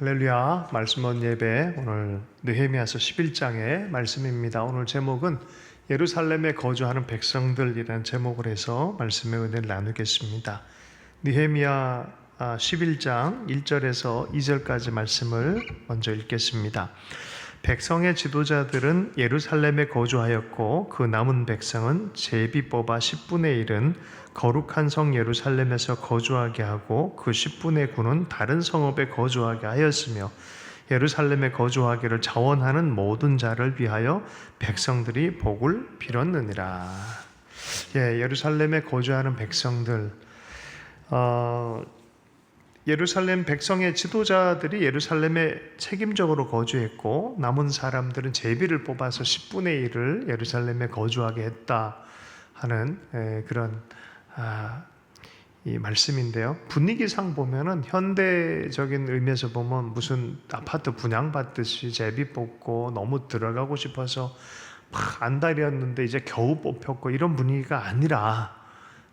할렐루야. 말씀 얻는 예배, 오늘 느헤미야서 11장의 말씀입니다. 오늘 제목은 예루살렘에 거주하는 백성들이라는 제목을 해서 말씀의 은혜를 나누겠습니다. 느헤미야 11장 1절에서 2절까지 말씀을 먼저 읽겠습니다. 백성의 지도자들은 예루살렘에 거주하였고 그 남은 백성은 제비 뽑아 10분의 1은 거룩한 성 예루살렘에서 거주하게 하고 그 10분의 9는 다른 성읍에 거주하게 하였으며 예루살렘에 거주하기를 자원하는 모든 자를 위하여 백성들이 복을 빌었느니라. 예루살렘에 거주하는 백성들, 예루살렘 백성의 지도자들이 예루살렘에 책임적으로 거주했고 남은 사람들은 제비를 뽑아서 10분의 1을 예루살렘에 거주하게 했다 하는 그런 이 말씀인데요. 분위기상 보면은 현대적인 의미에서 보면 무슨 아파트 분양받듯이 제비 뽑고 너무 들어가고 싶어서 막 안달이었는데 이제 겨우 뽑혔고 이런 분위기가 아니라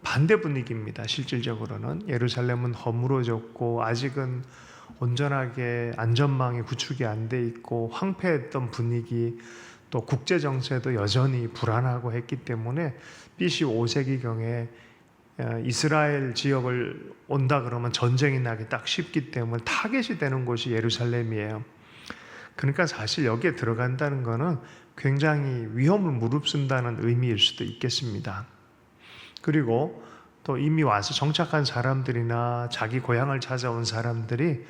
반대 분위기입니다. 실질적으로는 예루살렘은 허물어졌고 아직은 온전하게 안전망이 구축이 안 돼 있고 황폐했던 분위기, 또 국제 정세도 여전히 불안하고 했기 때문에 BC 5세기경에 이스라엘 지역을 온다 그러면 전쟁이 나기 딱 쉽기 때문에 타겟이 되는 곳이 예루살렘이에요. 그러니까 사실 여기에 들어간다는 것은 굉장히 위험을 무릅쓴다는 의미일 수도 있겠습니다. 그리고 또 이미 와서 정착한 사람들이나 자기 고향을 찾아온 사람들이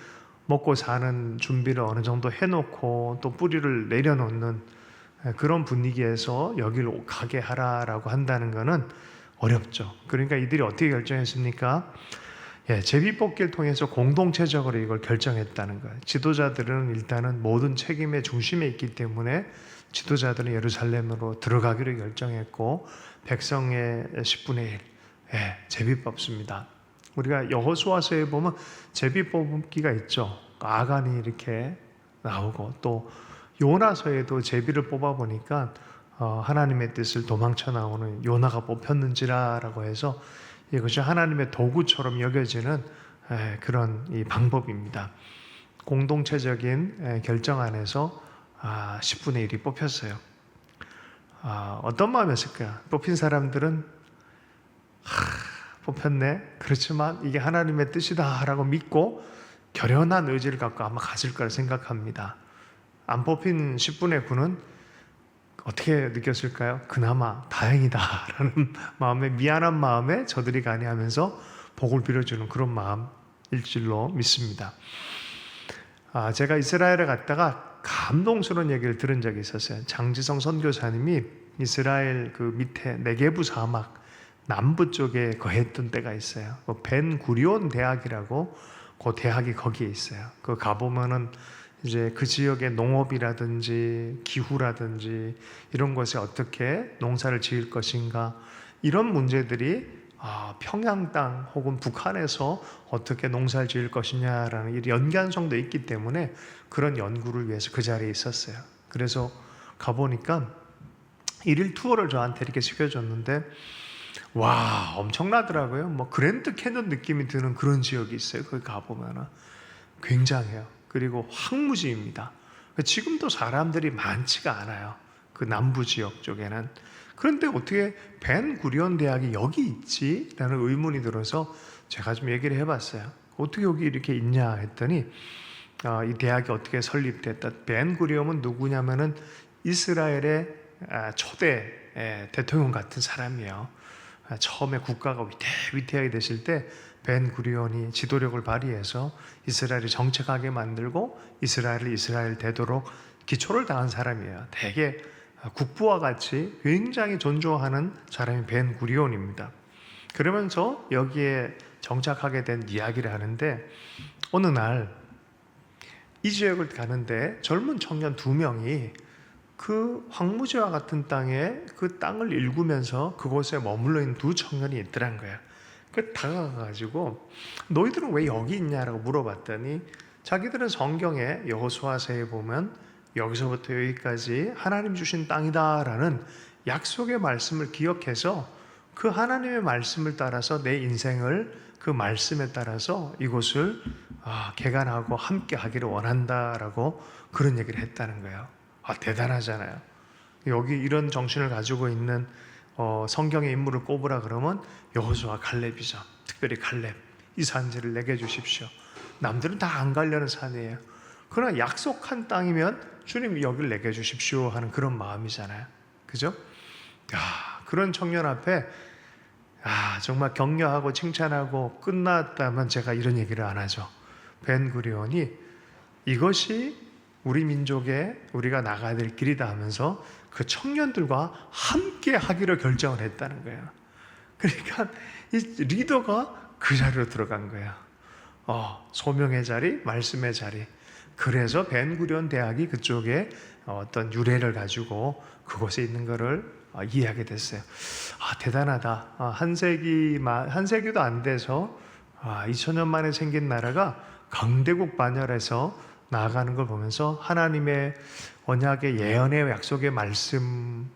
먹고 사는 준비를 어느 정도 해놓고 또 뿌리를 내려놓는 그런 분위기에서 여기를 가게 하라라고 한다는 것은 어렵죠. 그러니까 이들이 어떻게 결정했습니까? 제비 뽑기를 통해서 공동체적으로 이걸 결정했다는 거예요. 지도자들은 일단은 모든 책임의 중심에 있기 때문에 지도자들은 예루살렘으로 들어가기로 결정했고 백성의 10분의 1 제비 뽑습니다. 우리가 여호수아서에 보면 제비 뽑기가 있죠. 아간이 이렇게 나오고 또 요나서에도 제비를 뽑아 보니까 하나님의 뜻을 도망쳐 나오는 요나가 뽑혔는지라라고 해서 이것이 하나님의 도구처럼 여겨지는 그런 이 방법입니다. 공동체적인 결정 안에서 10분의 1이 뽑혔어요. 어떤 마음이었을까요? 뽑힌 사람들은 뽑혔네. 그렇지만 이게 하나님의 뜻이다라고 믿고 결연한 의지를 갖고 아마 갔을 거라 생각합니다. 안 뽑힌 10분의 9는 어떻게 느꼈을까요? 그나마 다행이다라는 마음에, 미안한 마음에 저들이 가니 하면서 복을 빌어주는 그런 마음일 줄로 믿습니다. 제가 이스라엘에 갔다가 감동스러운 얘기를 들은 적이 있었어요. 장지성 선교사님이 이스라엘 그 밑에 네게부 사막 남부 쪽에 거했던 때가 있어요. 벤 구리온 대학이라고 그 대학이 거기에 있어요. 그 가보면은 이제 그 지역의 농업이라든지 기후라든지 이런 것에 어떻게 농사를 지을 것인가 이런 문제들이 평양 땅 혹은 북한에서 어떻게 농사를 지을 것이냐라는 연관성도 있기 때문에 그런 연구를 위해서 그 자리에 있었어요. 그래서 가보니까 일일 투어를 저한테 이렇게 시켜줬는데 와 엄청나더라고요. 뭐 그랜드 캐년 느낌이 드는 그런 지역이 있어요. 거기 가보면은 굉장해요. 그리고 황무지입니다. 지금도 사람들이 많지가 않아요. 그 남부 지역 쪽에는. 그런데 어떻게 벤 구리온 대학이 여기 있지? 라는 의문이 들어서 제가 좀 얘기를 해봤어요. 어떻게 여기 이렇게 있냐 했더니 이 대학이 어떻게 설립됐다. 벤 구리온은 누구냐면은 이스라엘의 초대 대통령 같은 사람이에요. 처음에 국가가 위태하게 됐을 때 벤 구리온이 지도력을 발휘해서 이스라엘이 정착하게 만들고 이스라엘을 이스라엘 되도록 기초를 다한 사람이에요. 되게 국부와 같이 굉장히 존중하는 사람이 벤 구리온입니다. 그러면서 여기에 정착하게 된 이야기를 하는데 어느 날 이 지역을 가는데 젊은 청년 2명이 그 황무지와 같은 땅에 그 땅을 일구면서 그곳에 머물러 있는 2 청년이 있더란 거예요. 그 다가가가지고 너희들은 왜 여기 있냐라고 물어봤더니 자기들은 성경에 여호수아서에 보면 여기서부터 여기까지 하나님 주신 땅이다라는 약속의 말씀을 기억해서 그 하나님의 말씀을 따라서 내 인생을 그 말씀에 따라서 이곳을 개간하고 함께 하기를 원한다라고 그런 얘기를 했다는 거예요. 대단하잖아요. 여기 이런 정신을 가지고 있는 성경의 인물을 꼽으라 그러면 여호수아, 갈렙이죠. 특별히 갈렙, 이 산지를 내게 주십시오. 남들은 다 안 가려는 산이에요. 그러나 약속한 땅이면 주님 여기를 내게 주십시오 하는 그런 마음이잖아요. 그죠? 그런 청년 앞에 정말 격려하고 칭찬하고 끝났다면 제가 이런 얘기를 안 하죠. 벤구리온이 이것이 우리 민족의 우리가 나가야 될 길이다 하면서 그 청년들과 함께 하기로 결정을 했다는 거예요. 그러니까 이 리더가 그 자리로 들어간 거예요. 소명의 자리, 말씀의 자리. 그래서 벤구리온 대학이 그쪽에 어떤 유래를 가지고 그곳에 있는 것을 이해하게 됐어요. 대단하다. 한 세기도 안 돼서 2000년 만에 생긴 나라가 강대국 반열에서 나아가는 걸 보면서 하나님의 언약의 예언의 약속의 말씀이다라는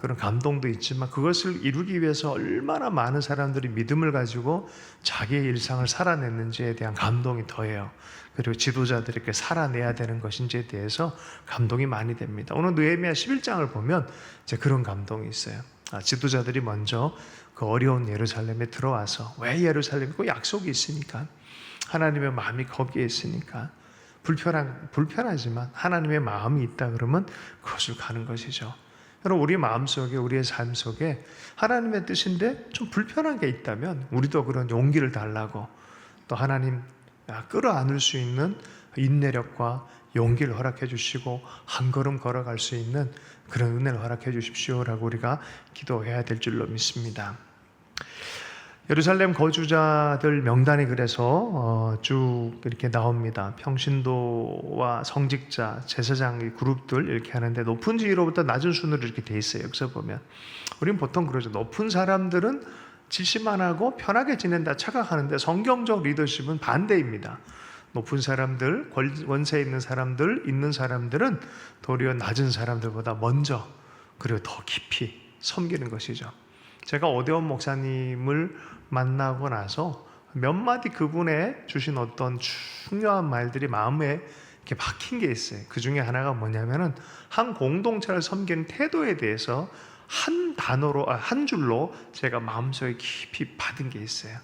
그런 감동도 있지만 그것을 이루기 위해서 얼마나 많은 사람들이 믿음을 가지고 자기의 일상을 살아냈는지에 대한 감동이 더해요. 그리고 지도자들에게 살아내야 되는 것인지에 대해서 감동이 많이 됩니다. 오늘 느헤미야 11장을 보면 이제 그런 감동이 있어요. 지도자들이 먼저 그 어려운 예루살렘에 들어와서, 왜 예루살렘이? 그 약속이 있으니까, 하나님의 마음이 거기에 있으니까, 불편하지만 하나님의 마음이 있다 그러면 그것을 가는 것이죠. 여러분, 우리 마음속에, 우리의 삶 속에 하나님의 뜻인데 좀 불편한 게 있다면 우리도 그런 용기를 달라고, 또 하나님 끌어안을 수 있는 인내력과 용기를 허락해 주시고 한 걸음 걸어갈 수 있는 그런 은혜를 허락해 주십시오라고 우리가 기도해야 될 줄로 믿습니다. 예루살렘 거주자들 명단이 그래서 쭉 이렇게 나옵니다. 평신도와 성직자, 제사장 그룹들 이렇게 하는데 높은 지위로부터 낮은 순으로 이렇게 돼 있어요. 여기서 보면 우리는 보통 그러죠. 높은 사람들은 지시만 하고 편하게 지낸다 착각하는데 성경적 리더십은 반대입니다. 높은 사람들, 권세 있는 사람들은 도리어 낮은 사람들보다 먼저 그리고 더 깊이 섬기는 것이죠. 제가 오대원 목사님을 만나고 나서 몇 마디 그분의 주신 어떤 중요한 말들이 마음에 이렇게 박힌 게 있어요. 그 중에 하나가 뭐냐면은 한 공동체를 섬기는 태도에 대해서 한 단어로, 한 줄로 제가 마음속에 깊이 받은 게 있어요.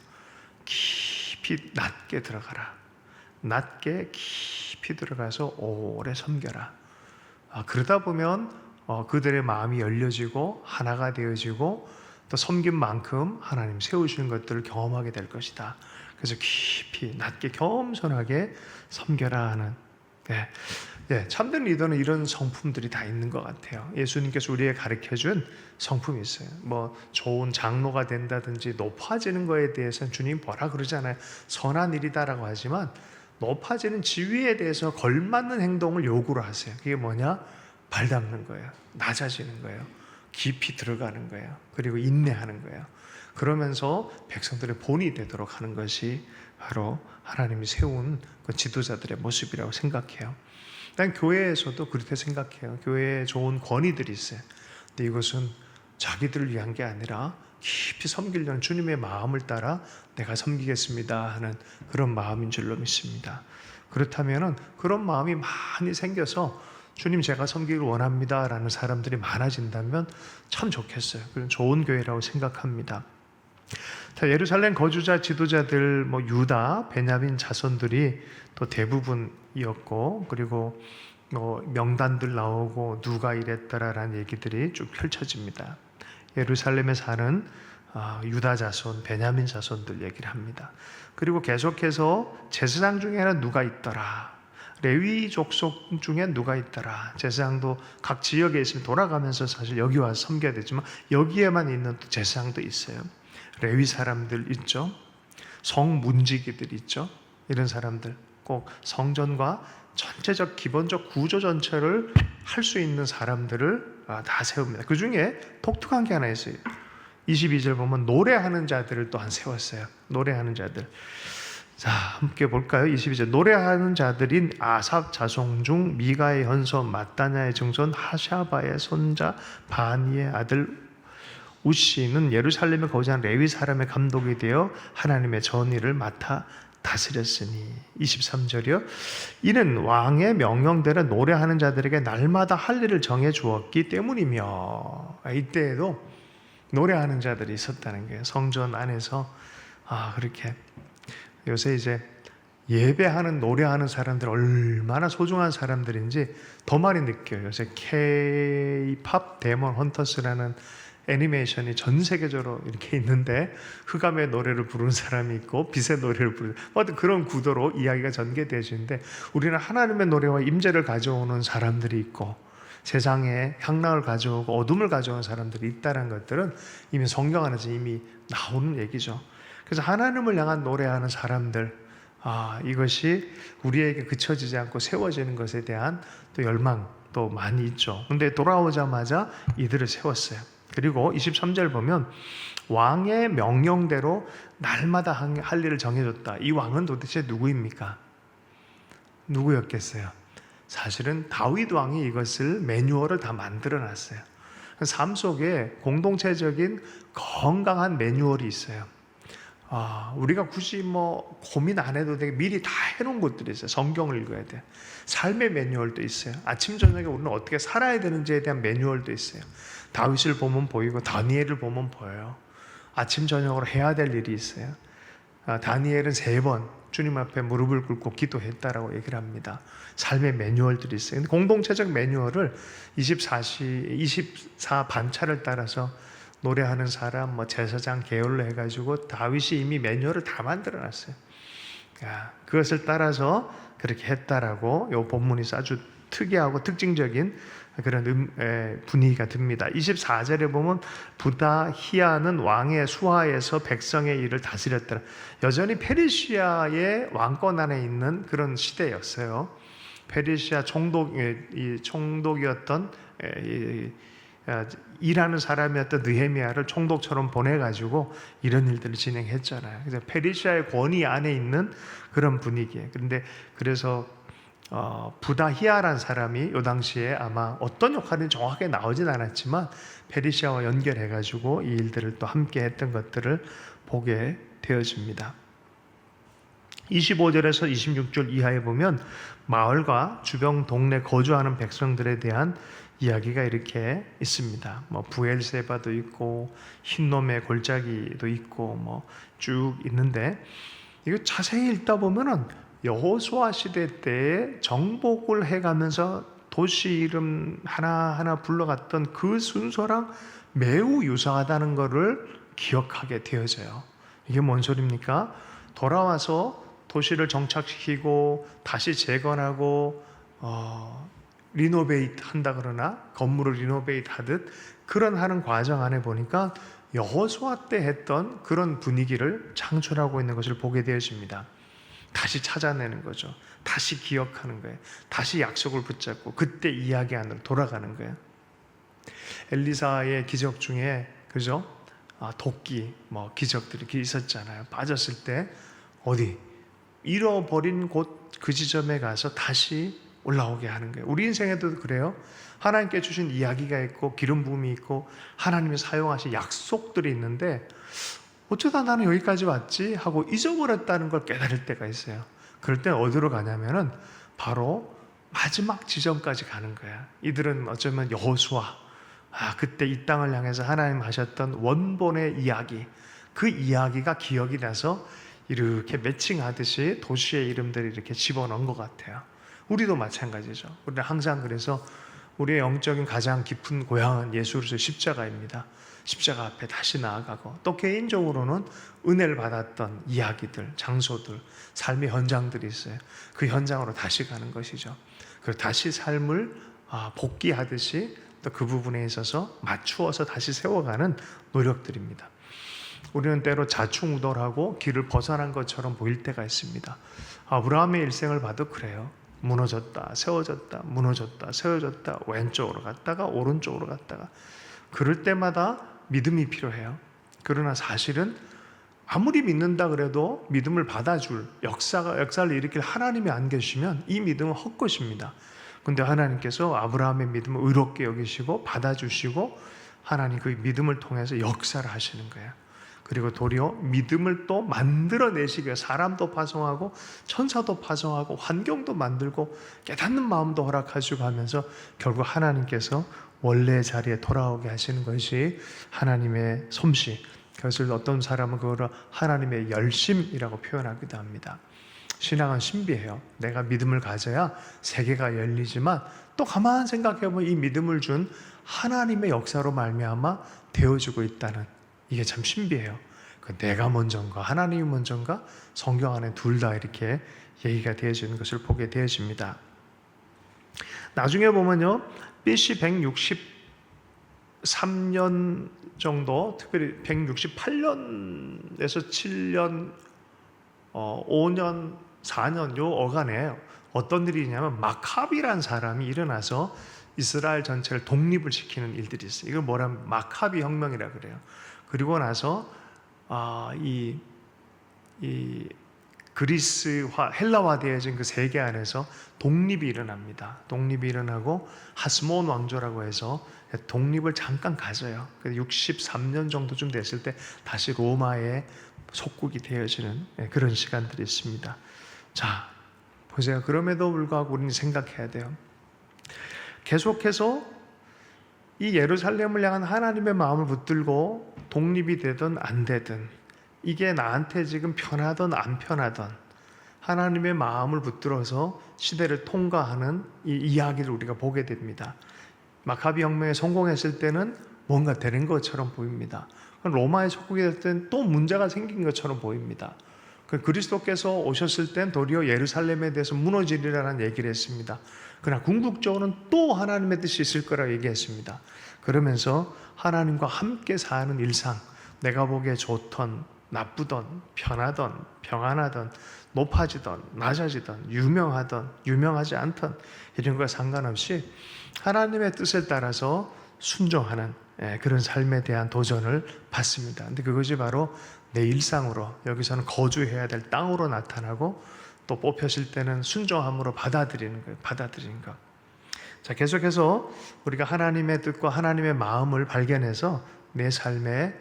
깊이 낮게 들어가라. 낮게 깊이 들어가서 오래 섬겨라. 그러다 보면 그들의 마음이 열려지고 하나가 되어지고 또 섬긴 만큼 하나님 세우시는 것들을 경험하게 될 것이다. 그래서 깊이 낮게 겸손하게 섬겨라 하는, 참된 리더는 이런 성품들이 다 있는 것 같아요. 예수님께서 우리에게 가르쳐준 성품이 있어요. 뭐 좋은 장로가 된다든지 높아지는 거에 대해서는 주님 뭐라 그러잖아요. 선한 일이다라고 하지만 높아지는 지위에 대해서 걸맞는 행동을 요구를 하세요. 그게 뭐냐? 발 닦는 거예요. 낮아지는 거예요. 깊이 들어가는 거예요. 그리고 인내하는 거예요. 그러면서 백성들의 본이 되도록 하는 것이 바로 하나님이 세운 그 지도자들의 모습이라고 생각해요. 난 교회에서도 그렇게 생각해요. 교회에 좋은 권위들이 있어요. 근데 이것은 자기들을 위한 게 아니라 깊이 섬기려는 주님의 마음을 따라 내가 섬기겠습니다 하는 그런 마음인 줄로 믿습니다. 그렇다면 그런 마음이 많이 생겨서 주님 제가 섬기길 원합니다 라는 사람들이 많아진다면 참 좋겠어요. 그런 좋은 교회라고 생각합니다. 예루살렘 거주자 지도자들 유다, 베냐민 자손들이 또 대부분이었고, 그리고 명단들 나오고 누가 이랬더라라는 얘기들이 쭉 펼쳐집니다. 예루살렘에 사는 유다 자손, 베냐민 자손들 얘기를 합니다. 그리고 계속해서 제사장 중에는 누가 있더라, 레위 족속 중에 누가 있더라. 제사장도 각 지역에 있으면 돌아가면서 사실 여기 와서 섬겨야 되지만 여기에만 있는 제사장도 있어요. 레위 사람들 있죠. 성문지기들 있죠. 이런 사람들 꼭 성전과 전체적 기본적 구조 전체를 할 수 있는 사람들을 다 세웁니다. 그 중에 독특한 게 하나 있어요. 22절 보면 노래하는 자들을 또한 세웠어요. 노래하는 자들. 자, 함께 볼까요? 22절. 노래하는 자들인 아삽 자손 중 미가의 현손, 마따냐의 증손, 하샤바의 손자, 바니의 아들 우시는 예루살렘에 거주한 레위 사람의 감독이 되어 하나님의 전의를 맡아 다스렸으니. 23절이요. 이는 왕의 명령대로 노래하는 자들에게 날마다 할 일을 정해 주었기 때문이며. 이때에도 노래하는 자들이 있었다는 거예요. 성전 안에서. 그렇게 요새 이제 예배하는 노래하는 사람들 얼마나 소중한 사람들인지 더 많이 느껴요. 요새 K-팝 데몬 헌터스라는 애니메이션이 전 세계적으로 이렇게 있는데 흑암의 노래를 부르는 사람이 있고 빛의 노래를 부르는 그런 구도로 이야기가 전개되어지는데, 우리는 하나님의 노래와 임재를 가져오는 사람들이 있고 세상에 향락을 가져오고 어둠을 가져오는 사람들이 있다는 것들은 이미 성경 안에서 이미 나오는 얘기죠. 그래서 하나님을 향한 노래하는 사람들, 이것이 우리에게 그쳐지지 않고 세워지는 것에 대한 또 열망도 많이 있죠. 근데 돌아오자마자 이들을 세웠어요. 그리고 23절 보면 왕의 명령대로 날마다 할 일을 정해줬다. 이 왕은 도대체 누구입니까? 누구였겠어요? 사실은 다윗 왕이 이것을 매뉴얼을 다 만들어 놨어요. 삶 속에 공동체적인 건강한 매뉴얼이 있어요. 우리가 굳이 고민 안 해도 되게 미리 다 해놓은 것들이 있어요. 성경을 읽어야 돼. 삶의 매뉴얼도 있어요. 아침 저녁에 우리는 어떻게 살아야 되는지에 대한 매뉴얼도 있어요. 다윗을 보면 보이고 다니엘을 보면 보여요. 아침 저녁으로 해야 될 일이 있어요. 다니엘은 3번 주님 앞에 무릎을 꿇고 기도했다라고 얘기를 합니다. 삶의 매뉴얼들이 있어요. 근데 공동체적 매뉴얼을 24 반차를 따라서 노래하는 사람, 제사장 계열로 해가지고 다윗이 이미 매뉴얼을 다 만들어놨어요. 그것을 따라서 그렇게 했다라고 이 본문이 아주 특이하고 특징적인 그런 분위기가 듭니다. 24절에 보면 부다히야는 왕의 수하에서 백성의 일을 다스렸더라. 여전히 페르시아의 왕권 안에 있는 그런 시대였어요. 페르시아 총독이었던 일하는 사람이었던 느헤미야를 총독처럼 보내가지고 이런 일들을 진행했잖아요. 그래서 페르시아의 권위 안에 있는 그런 분위기예요. 그래서 부다히야라는 사람이 이 당시에 아마 어떤 역할이 정확하게 나오진 않았지만 페르시아와 연결해가지고 이 일들을 또 함께 했던 것들을 보게 되어집니다. 25절에서 26절 이하에 보면 마을과 주변 동네 거주하는 백성들에 대한 이야기가 이렇게 있습니다. 부엘세바도 있고 흰놈의 골짜기도 있고 쭉 있는데, 이거 자세히 읽다 보면은 여호수아 시대 때에 정복을 해가면서 도시 이름 하나하나 불러갔던 그 순서랑 매우 유사하다는 것을 기억하게 되어져요. 이게 뭔 소리입니까? 돌아와서 도시를 정착시키고 다시 재건하고 리노베이트 한다 그러나 건물을 리노베이트 하듯 그런 하는 과정 안에 보니까 여호수아 때 했던 그런 분위기를 창출하고 있는 것을 보게 되어집니다. 다시 찾아내는 거죠. 다시 기억하는 거예요. 다시 약속을 붙잡고 그때 이야기 안으로 돌아가는 거예요. 엘리사의 기적 중에 그죠? 도끼 기적들이 있었잖아요. 빠졌을 때 어디 잃어버린 곳 그 지점에 가서 다시 올라오게 하는 거예요. 우리 인생에도 그래요. 하나님께 주신 이야기가 있고 기름 부음이 있고 하나님이 사용하신 약속들이 있는데 어쩌다 나는 여기까지 왔지 하고 잊어버렸다는 걸 깨달을 때가 있어요. 그럴 때 어디로 가냐면은 바로 마지막 지점까지 가는 거야. 이들은 어쩌면 여호수아, 그때 이 땅을 향해서 하나님 하셨던 원본의 이야기, 그 이야기가 기억이 나서 이렇게 매칭하듯이 도시의 이름들을 이렇게 집어넣은 것 같아요. 우리도 마찬가지죠. 우리는 항상 그래서 우리의 영적인 가장 깊은 고향은 예수 그리스도의 십자가입니다. 십자가 앞에 다시 나아가고 또 개인적으로는 은혜를 받았던 이야기들, 장소들, 삶의 현장들이 있어요. 그 현장으로 다시 가는 것이죠. 그리고 다시 삶을 복귀하듯이 또 그 부분에 있어서 맞추어서 다시 세워가는 노력들입니다. 우리는 때로 자충우돌하고 길을 벗어난 것처럼 보일 때가 있습니다. 아브라함의 일생을 봐도 그래요. 무너졌다, 세워졌다, 무너졌다, 세워졌다, 왼쪽으로 갔다가 오른쪽으로 갔다가. 그럴 때마다 믿음이 필요해요. 그러나 사실은 아무리 믿는다 그래도 믿음을 받아줄 역사를 일으킬 하나님이 안 계시면 이 믿음은 헛것입니다. 그런데 하나님께서 아브라함의 믿음을 의롭게 여기시고 받아주시고 하나님 그 믿음을 통해서 역사를 하시는 거예요. 그리고 도리어 믿음을 또 만들어내시기 위해 사람도 파송하고 천사도 파송하고 환경도 만들고 깨닫는 마음도 허락하시고 하면서 결국 하나님께서 원래의 자리에 돌아오게 하시는 것이 하나님의 솜씨. 그것을 어떤 사람은 그거를 하나님의 열심이라고 표현하기도 합니다. 신앙은 신비해요. 내가 믿음을 가져야 세계가 열리지만 또 가만 생각해보면 이 믿음을 준 하나님의 역사로 말미암아 되어지고 있다는, 이게 참 신비해요. 내가 먼저인가 하나님이 먼저인가, 성경 안에 둘 다 이렇게 얘기가 되어지는 것을 보게 되어집니다. 나중에 보면요, BC 163년 정도, 특별히 168년에서 7년, 5년, 4년 요 어간에 어떤 일이 있냐면 마카비란 사람이 일어나서 이스라엘 전체를 독립을 시키는 일들이 있어요. 이걸 뭐라면 마카비 혁명이라 그래요. 그리고 나서 이 그리스화, 헬라화되어진 그 세계 안에서 독립이 일어납니다. 독립이 일어나고 하스몬 왕조라고 해서 독립을 잠깐 가져요. 63년 정도쯤 됐을 때 다시 로마의 속국이 되어지는 그런 시간들이 있습니다. 자, 보세요. 그럼에도 불구하고 우리는 생각해야 돼요. 계속해서 이 예루살렘을 향한 하나님의 마음을 붙들고 독립이 되든 안 되든, 이게 나한테 지금 편하든 안 편하든 하나님의 마음을 붙들어서 시대를 통과하는 이 이야기를 우리가 보게 됩니다. 마카비 혁명에 성공했을 때는 뭔가 되는 것처럼 보입니다. 로마의 속국이 될 때는 또 문제가 생긴 것처럼 보입니다. 그리스도께서 오셨을 땐 도리어 예루살렘에 대해서 무너지리라는 얘기를 했습니다. 그러나 궁극적으로는 또 하나님의 뜻이 있을 거라고 얘기했습니다. 그러면서 하나님과 함께 사는 일상, 내가 보기에 좋던 나쁘던 편하던 평안하던 높아지던 낮아지던 유명하던 유명하지 않던 이런 거와 상관없이 하나님의 뜻에 따라서 순종하는 그런 삶에 대한 도전을 받습니다. 근데 그것이 바로 내 일상으로, 여기서는 거주해야 될 땅으로 나타나고, 또 뽑혔을 때는 순종함으로 받아들이는 거예요. 받아들이는 것. 자, 계속해서 우리가 하나님의 뜻과 하나님의 마음을 발견해서 내 삶에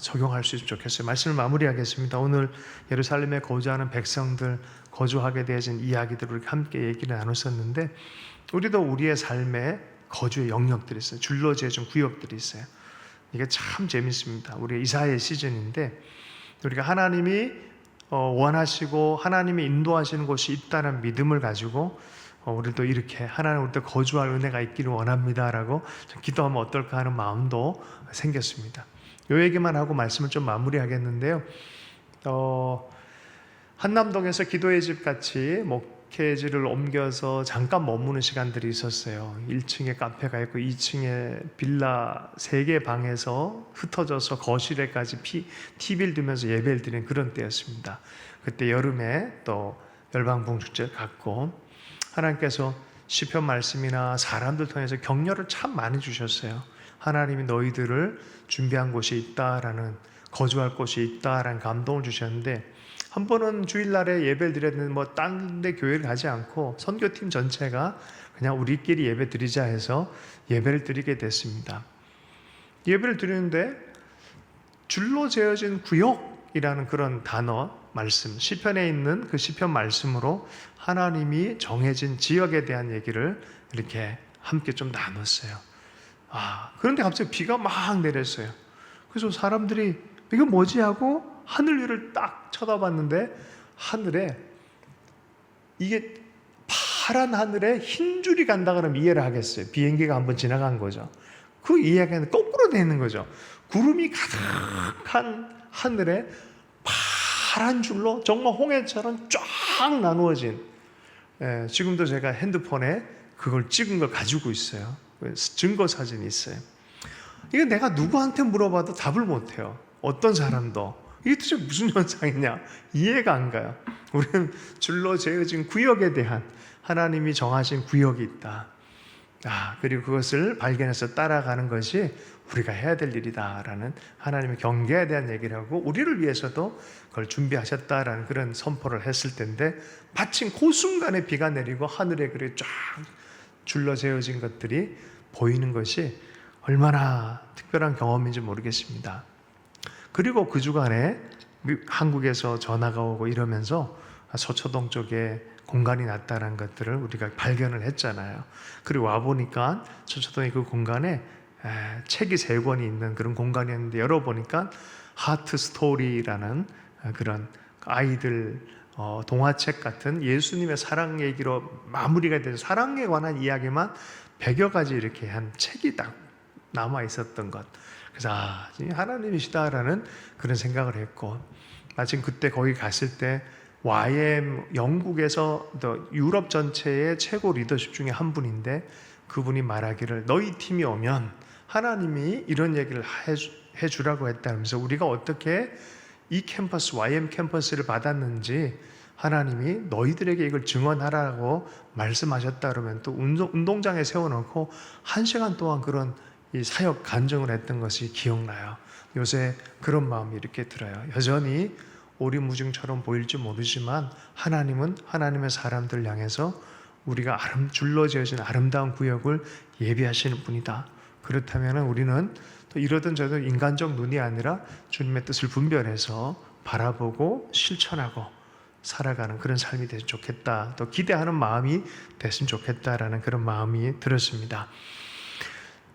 적용할 수 있으면 좋겠어요. 말씀을 마무리하겠습니다. 오늘 예루살렘에 거주하는 백성들, 거주하게 되어진 이야기들을 우리 함께 얘기를 나눴었는데, 우리도 우리의 삶에 거주의 영역들이 있어요. 줄로 지어진 구역들이 있어요. 이게 참 재밌습니다. 우리 이사야의 시즌인데, 우리가 하나님이 원하시고 하나님이 인도하시는 곳이 있다는 믿음을 가지고 우리도 이렇게 하나님 우리 때 거주할 은혜가 있기를 원합니다라고 기도하면 어떨까 하는 마음도 생겼습니다. 이 얘기만 하고 말씀을 좀 마무리하겠는데요. 한남동에서 기도의 집 같이 목회지를 옮겨서 잠깐 머무는 시간들이 있었어요. 1층에 카페가 있고 2층에 빌라 3개 방에서 흩어져서 거실에까지 TV를 두면서 예배를 드리는 그런 때였습니다. 그때 여름에 또 열방봉축제를 갔고, 하나님께서 시편 말씀이나 사람들 통해서 격려를 참 많이 주셨어요. 하나님이 너희들을 준비한 곳이 있다라는, 거주할 곳이 있다라는 감동을 주셨는데, 한 번은 주일날에 예배를 드렸는데 딴 데 교회를 가지 않고 선교팀 전체가 그냥 우리끼리 예배 드리자 해서 예배를 드리게 됐습니다. 예배를 드리는데 줄로 재어진 구역이라는 그런 단어 말씀, 시편에 있는 그 시편 말씀으로 하나님이 정해진 지역에 대한 얘기를 이렇게 함께 좀 나눴어요. 그런데 갑자기 비가 막 내렸어요. 그래서 사람들이 이거 뭐지 하고 하늘 위를 딱 쳐다봤는데, 하늘에 이게 파란 하늘에 흰 줄이 간다 그러면 이해를 하겠어요. 비행기가 한번 지나간 거죠. 그 이야기는 거꾸로 되는 거죠. 구름이 가득한 하늘에 파란 줄로 정말 홍해처럼 쫙 나누어진, 지금도 제가 핸드폰에 그걸 찍은 걸 가지고 있어요. 증거 사진이 있어요. 이거 내가 누구한테 물어봐도 답을 못해요. 어떤 사람도. 이게 도대체 무슨 현상이냐 이해가 안 가요. 우리는 줄로 재어진 구역에 대한 하나님이 정하신 구역이 있다. 그리고 그것을 발견해서 따라가는 것이 우리가 해야 될 일이다라는 하나님의 경계에 대한 얘기를 하고, 우리를 위해서도 그걸 준비하셨다라는 그런 선포를 했을 텐데, 마침 그 순간에 비가 내리고 하늘에 그렇게 쫙 줄로 재어진 것들이 보이는 것이 얼마나 특별한 경험인지 모르겠습니다. 그리고 그 주간에 한국에서 전화가 오고 이러면서 서초동 쪽에 공간이 났다는 것들을 우리가 발견을 했잖아요. 그리고 와보니까 서초동의 그 공간에 책이 3권이 있는 그런 공간이었는데 열어보니까 하트 스토리라는 그런 아이들 동화책 같은 예수님의 사랑 얘기로 마무리가 된 사랑에 관한 이야기만 100여 가지 이렇게 한 책이 딱 남아 있었던 것. 그래서 하나님이시다라는 그런 생각을 했고, 마침 그때 거기 갔을 때 YM 영국에서 유럽 전체의 최고 리더십 중에 한 분인데, 그분이 말하기를 너희 팀이 오면 하나님이 이런 얘기를 해주라고 했다면서 우리가 어떻게 이 캠퍼스 YM 캠퍼스를 받았는지 하나님이 너희들에게 이걸 증언하라고 말씀하셨다 그러면 또 운동장에 세워놓고 1시간 동안 그런 이 사역 간증을 했던 것이 기억나요. 요새 그런 마음이 이렇게 들어요. 여전히 오리무중처럼 보일지 모르지만 하나님은 하나님의 사람들 향해서 우리가 줄로 지어진 아름다운 구역을 예비하시는 분이다. 그렇다면 우리는 또 이러든 저러든 인간적 눈이 아니라 주님의 뜻을 분별해서 바라보고 실천하고 살아가는 그런 삶이 됐으면 좋겠다. 또 기대하는 마음이 됐으면 좋겠다라는 그런 마음이 들었습니다.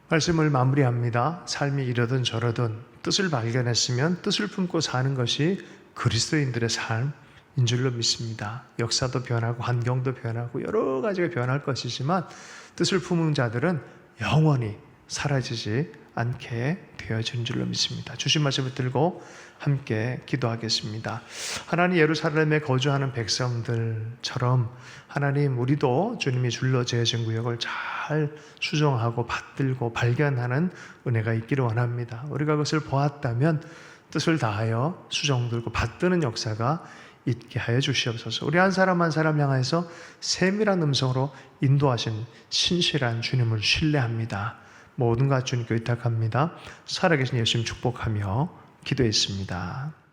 말씀을 마무리합니다. 삶이 이러든 저러든 뜻을 발견했으면 뜻을 품고 사는 것이 그리스도인들의 삶인 줄로 믿습니다. 역사도 변하고 환경도 변하고 여러 가지가 변할 것이지만 뜻을 품은 자들은 영원히 사라지지 않게 되어진 줄로 믿습니다. 주신 말씀을 들고 함께 기도하겠습니다. 하나님, 예루살렘에 거주하는 백성들처럼 하나님, 우리도 주님이 줄로 재어진 구역을 잘 수정하고 받들고 발견하는 은혜가 있기를 원합니다. 우리가 그것을 보았다면 뜻을 다하여 수정들고 받드는 역사가 있게 하여 주시옵소서. 우리 한 사람 한 사람 향해서 세밀한 음성으로 인도하신 신실한 주님을 신뢰합니다. 모든 것 주님께 의탁합니다. 살아계신 예수님 축복하며 기도했습니다.